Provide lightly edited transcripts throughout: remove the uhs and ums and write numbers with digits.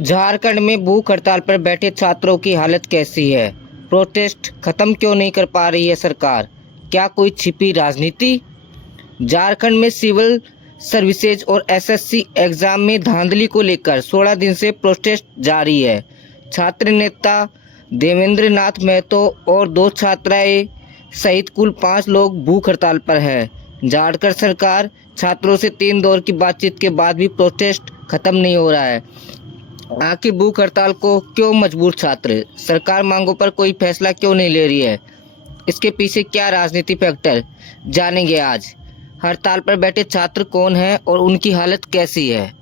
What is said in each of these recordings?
झारखंड में भूख हड़ताल पर बैठे छात्रों की हालत कैसी है? प्रोटेस्ट खत्म क्यों नहीं कर पा रही है सरकार? क्या कोई छिपी राजनीति? झारखंड में सिविल सर्विसेज और एसएससी एग्जाम में धांधली को लेकर 16 दिन से प्रोटेस्ट जारी है। छात्र नेता देवेंद्र नाथ महतो और 2 छात्राएं सहित कुल 5 लोग भूख हड़ताल पर है। झारखंड सरकार छात्रों से 3 दौर की बातचीत के बाद भी प्रोटेस्ट खत्म नहीं हो रहा है। आखिर भूख हड़ताल को क्यों मजबूर छात्र? सरकार मांगों पर कोई फैसला क्यों नहीं ले रही है? इसके पीछे क्या राजनीति फैक्टर जानेंगे आज। हड़ताल पर बैठे छात्र कौन हैं और उनकी हालत कैसी है?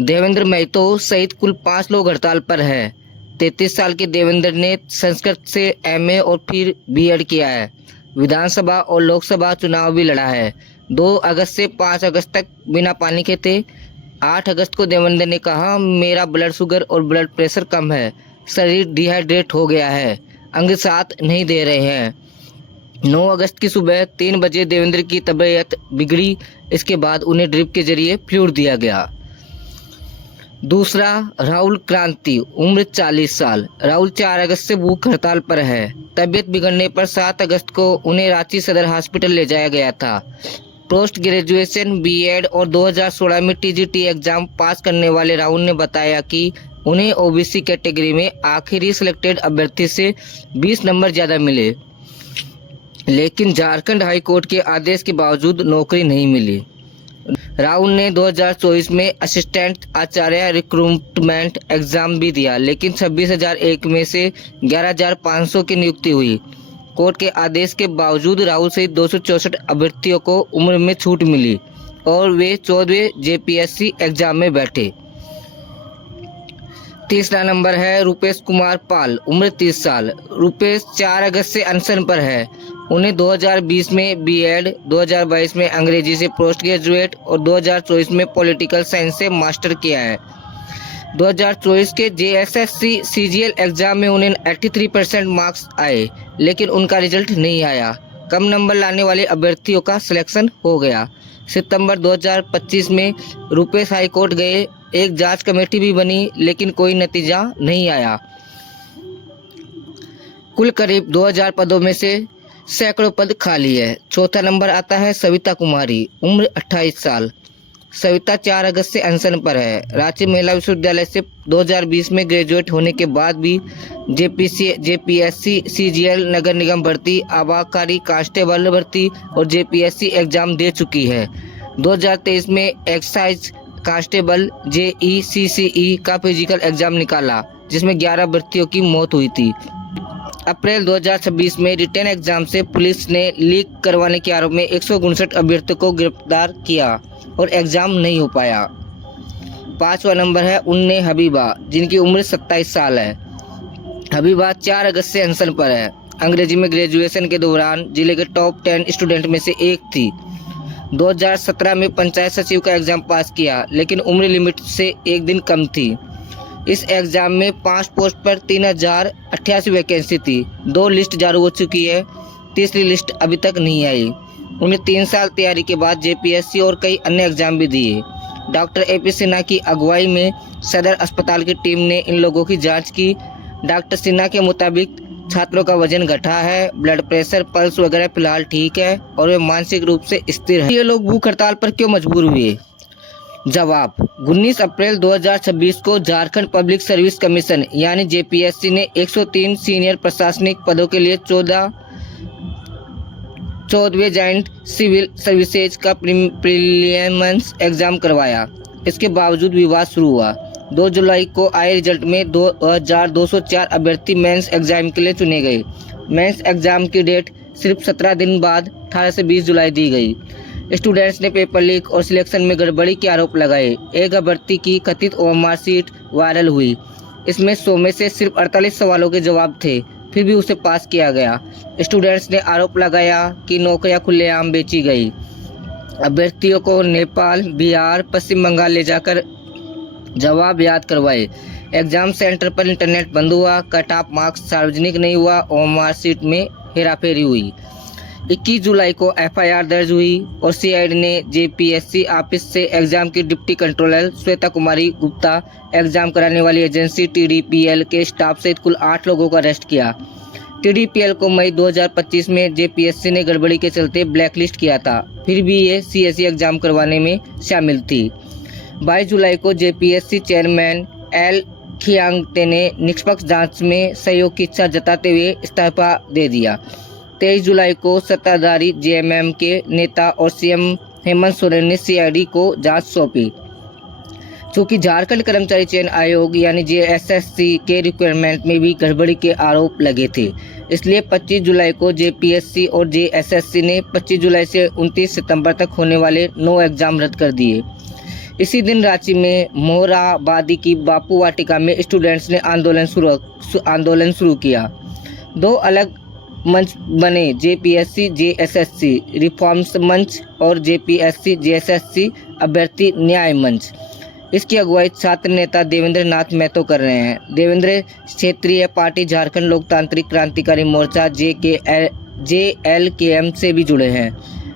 देवेंद्र महतो सहित कुल 5 लोग हड़ताल पर हैं। 33 साल के देवेंद्र ने संस्कृत से एमए और फिर बीएड किया है। विधानसभा और लोकसभा चुनाव भी लड़ा है। 2 अगस्त से 5 अगस्त तक बिना पानी के थे। 8 अगस्त को देवेंद्र ने कहा, मेरा ब्लड शुगर और ब्लड प्रेशर कम है, शरीर डिहाइड्रेट हो गया है, अंग साथ नहीं दे रहे हैं। 9 अगस्त की सुबह 3 बजे देवेंद्र की तबीयत बिगड़ी। इसके बाद उन्हें ड्रिप के जरिए फ्लूइड दिया गया। दूसरा, राहुल क्रांति, उम्र 40 साल। राहुल 4 अगस्त से भूख हड़ताल पर है। तबीयत बिगड़ने पर 7 अगस्त को उन्हें रांची सदर हॉस्पिटल ले जाया गया था। पोस्ट ग्रेजुएशन बीएड और 2016 में टीजीटी एग्जाम पास करने वाले राहुल ने बताया कि उन्हें ओबीसी कैटेगरी में आखिरी सिलेक्टेड अभ्यर्थी से 20 नंबर ज़्यादा मिले, लेकिन झारखंड हाई कोर्ट के आदेश के बावजूद नौकरी नहीं मिली। राहुल ने 2024 में असिस्टेंट आचार्य रिक्रूटमेंट एग्जाम भी दिया, लेकिन 26,001 में से 11,500 की नियुक्ति हुई। कोर्ट के आदेश के बावजूद राहुल सहित 264 अभ्यर्थियों को उम्र में छूट मिली और वे 14वें जेपीएससी एग्जाम में बैठे। तीसरा नंबर है रूपेश कुमार पाल, उम्र 30 साल। रूपेश 4 अगस्त से अनशन पर है। उन्हें 2020 में बीएड, 2022 में अंग्रेजी से पोस्ट ग्रेजुएट और 2024 में पॉलिटिकल साइंस से मास्टर किया है। 2024 के जेएसएससी सीजीएल एग्जाम में उन्हें 83% मार्क्स आए, लेकिन उनका रिजल्ट नहीं आया। कम नंबर लाने वाले अभ्यर्थियों का सिलेक्शन हो गया। सितंबर 2025 में रूपेश हाई कोर्ट गए। एक जांच कमेटी भी बनी, लेकिन कोई नतीजा नहीं आया। कुल करीब 2000 पदों में से सैकड़ों पद खाली है। चौथा नंबर आता है सविता कुमारी, उम्र 28 साल। सविता 4 अगस्त से अनशन पर है। रांची महिला विश्वविद्यालय से 2020 में ग्रेजुएट होने के बाद भी जेपीएससी, सीजीएल, नगर निगम भर्ती, आबाकारी कांस्टेबल भर्ती और जेपीएससी एग्जाम दे चुकी है। 2023 में एक्साइज कांस्टेबल जेईसीसीई का फिजिकल एग्जाम निकाला, जिसमें 11 भर्तियों की मौत हुई थी। अप्रैल 2026 में रिटर्न एग्जाम से पुलिस ने लीक करवाने के आरोप में 159 अभ्यर्थियों को गिरफ्तार किया और एग्जाम नहीं हो पाया। 5वां नंबर है उन्ने हबीबा, जिनकी उम्र 27 साल है। हबीबा 4 अगस्त से अनशन पर है। अंग्रेजी में ग्रेजुएशन के दौरान जिले के टॉप 10 स्टूडेंट में से एक थी। 2017 में पंचायत सचिव का एग्जाम पास किया, लेकिन उम्र लिमिट से 1 दिन कम थी। इस एग्जाम में 5 पोस्ट पर 3088 वैकेंसी थी। 2 लिस्ट जारी हो चुकी है, तीसरी लिस्ट अभी तक नहीं आई। उन्हें 3 साल तैयारी के बाद जेपीएससी और कई अन्य एग्जाम भी दिए। डॉक्टर एपी सिन्हा की अगुवाई में सदर अस्पताल की टीम ने इन लोगों की जांच की। डॉक्टर सिन्हा के मुताबिक छात्रों का वजन घटा है, ब्लड प्रेशर, पल्स वगैरह फिलहाल ठीक है और वे मानसिक रूप से स्थिर है। ये लोग भूख हड़ताल पर क्यों मजबूर हुए? जवाब, 19 अप्रैल 2026 को झारखंड पब्लिक सर्विस कमीशन यानी जेपीएससी ने 103 सीनियर प्रशासनिक पदों के लिए 14वें जॉइंट सिविल सर्विसेज का प्रीलिम्स एग्जाम करवाया। इसके बावजूद विवाद शुरू हुआ। 2 जुलाई को आए रिजल्ट में 2204 अभ्यर्थी मेंस एग्जाम के लिए चुने गए। मेंस एग्जाम की डेट सिर्फ 17 दिन बाद 18 से 20 जुलाई दी गई। स्टूडेंट्स ने पेपर लीक और सिलेक्शन में गड़बड़ी के आरोप लगाए। एक अभ्यर्थी की कथित मार्कशीट वायरल हुई। इसमें 100 में से सिर्फ 48 सवालों के जवाब थे, फिर भी उसे पास किया गया। स्टूडेंट्स ने आरोप लगाया कि नौकरियां खुलेआम बेची गई। अभ्यर्थियों को नेपाल, बिहार, पश्चिम बंगाल ले जाकर जवाब याद करवाए। एग्जाम सेंटर पर इंटरनेट बंद हुआ, कट ऑफ मार्क्स सार्वजनिक नहीं हुआ और मार्कशीट में हेराफेरी हुई। 21 जुलाई को एफआईआर दर्ज हुई और सीआईडी ने जेपीएससी ऑफिस से एग्जाम की डिप्टी कंट्रोलर श्वेता कुमारी गुप्ता, एग्जाम कराने वाली एजेंसी टीडीपीएल के स्टाफ सहित कुल 8 लोगों को अरेस्ट किया। टीडीपीएल को मई 2025 में जेपीएससी ने गड़बड़ी के चलते ब्लैकलिस्ट किया था, फिर भी ये सीएसई एग्जाम करवाने में शामिल थी। 22 जुलाई को जेपीएससी चेयरमैन एल खियांगते ने निष्पक्ष जांच में सहयोग की इच्छा जताते हुए इस्तीफा दे दिया। 23 जुलाई को सत्ताधारी जेएमएम के नेता और सीएम हेमंत सोरेन ने सीआईडी को जांच सौंपी। चूंकि झारखंड कर्मचारी चयन आयोग यानी जेएसएससी के रिक्वायरमेंट में भी गड़बड़ी के आरोप लगे थे, इसलिए 25 जुलाई को जेपीएससी और जेएसएससी ने 25 जुलाई से 29 सितंबर तक होने वाले 9 एग्जाम रद्द कर दिए। इसी दिन रांची में मोरहाबादी की बापू वाटिका में स्टूडेंट्स ने आंदोलन शुरू किया। 2 अलग मंच बने, जेपीएससी जेएसएससी रिफॉर्म्स मंच और जेपीएससी जेएसएससी अभ्यर्थी न्याय मंच। इसकी अगुवाई छात्र नेता देवेंद्र नाथ महतो कर रहे हैं। देवेंद्र क्षेत्रीय पार्टी झारखंड लोकतांत्रिक क्रांतिकारी मोर्चा जेएलकेएम से भी जुड़े हैं।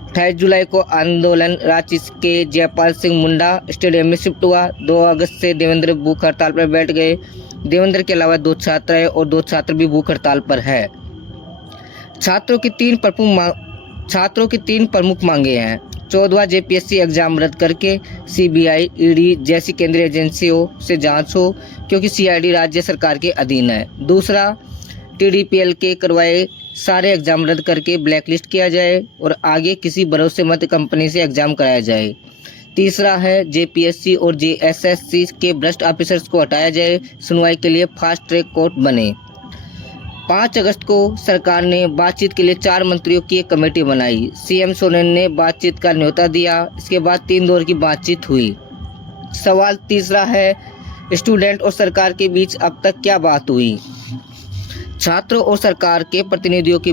28 जुलाई को आंदोलन रांची के जयपाल सिंह मुंडा स्टेडियम में शिफ्ट हुआ। 2 अगस्त से देवेंद्र भूख हड़ताल पर बैठ गए। देवेंद्र के अलावा 2 छात्र हैं और 2 छात्र भी भूख हड़ताल पर है। छात्रों की 3 प्रमुख मांगे हैं। 14वां जेपीएससी एग्जाम रद्द करके सीबीआई, ईडी जैसी केंद्रीय एजेंसियों से जांच हो, क्योंकि सीआईडी राज्य सरकार के अधीन है। दूसरा, टीडीपीएल के करवाए सारे एग्जाम रद्द करके ब्लैकलिस्ट किया जाए और आगे किसी भरोसेमंद कंपनी से एग्जाम कराया जाए। तीसरा है जेपीएससी और जेएसएससी के भ्रष्ट ऑफिसर्स को हटाया जाए, सुनवाई के लिए फास्ट ट्रैक कोर्ट बने। 5 अगस्त को सरकार ने बातचीत के लिए 4 मंत्रियों की एक कमेटी बनाई। सीएम सोरेन ने बातचीत का न्योता दिया। इसके बाद 3 दौर की बातचीत हुई। सवाल तीसरा है, स्टूडेंट और सरकार के बीच अब तक क्या बात हुई? छात्रों और सरकार के प्रतिनिधियों के